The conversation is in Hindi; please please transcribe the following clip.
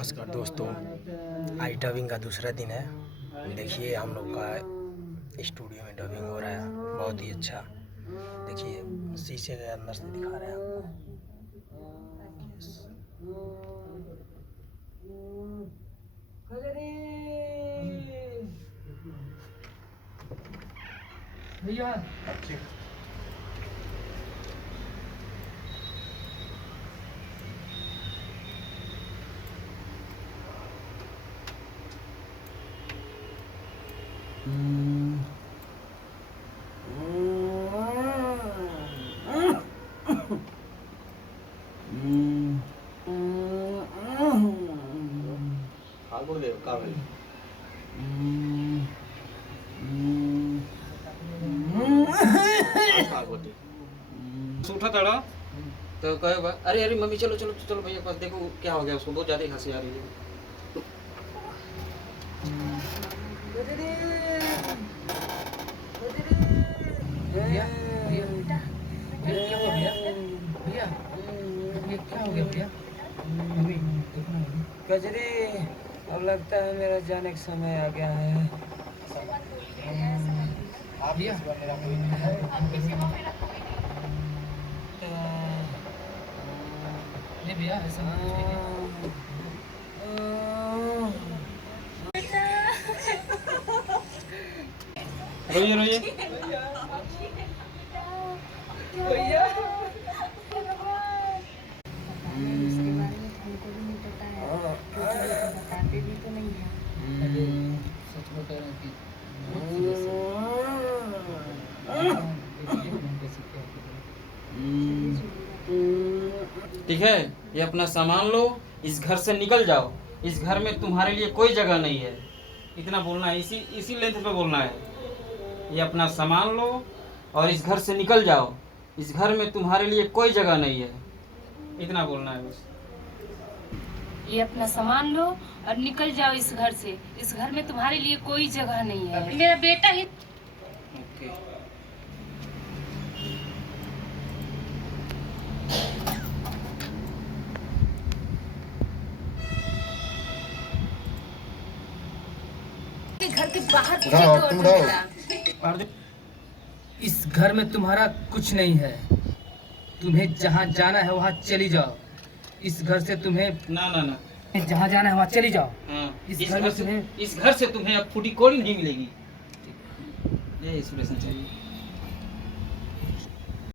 नमस्कार दोस्तों, आज डबिंग का दूसरा दिन है। देखिए हम लोग का स्टूडियो में डबिंग हो रहा है, बहुत ही अच्छा। देखिए शीशे के अंदर से दिखा रहे हैं आपको। भैया उठा तड़ा तो कहे अरे अरे मम्मी चलो चलो चलो भैया पास देखो क्या हो गया, उसको बहुत ज़्यादा हंसी आ रही है। भैया भैया भैया क्या हुआ भैया भैया भैया क्या हो गया भैया? मम्मी देखो ना कजरी, अब लगता है मेरा जाने का समय आ गया है। भैया नहीं भैया ऐसा रोइए रोइए भैया इसके बारे में हमको भी नहीं पता है, क्योंकि बताते भी तो नहीं है। सच में कह रहे हैं कि ठीक है, ये अपना सामान लो, इस घर से निकल जाओ। इस घर में तुम्हारे लिए कोई जगह नहीं है। इतना बोलना है, इसी लेंथ पे बोलना है। ये अपना सामान लो और इस घर से निकल जाओ। इस घर में तुम्हारे लिए कोई जगह नहीं है। इतना बोलना है बस। ये अपना सामान लो और निकल जाओ इस घर से। इस घर में तुम्हारे लिए कोई जगह नहीं है। मेरा बेटा ही ओके। घर के बाहर फेंक दो। इस घर में तुम्हारा कुछ नहीं है। तुम्हें जहाँ जाना है वहाँ चली जाओ। इस घर से तुम्हें ना ना ना, जहाँ जाना है वहाँ चली जाओ। हाँ, इस घर से इस घर से तुम्हें अब फूटी कोड़ी नहीं मिलेगी। ये सुरेश चाहिए।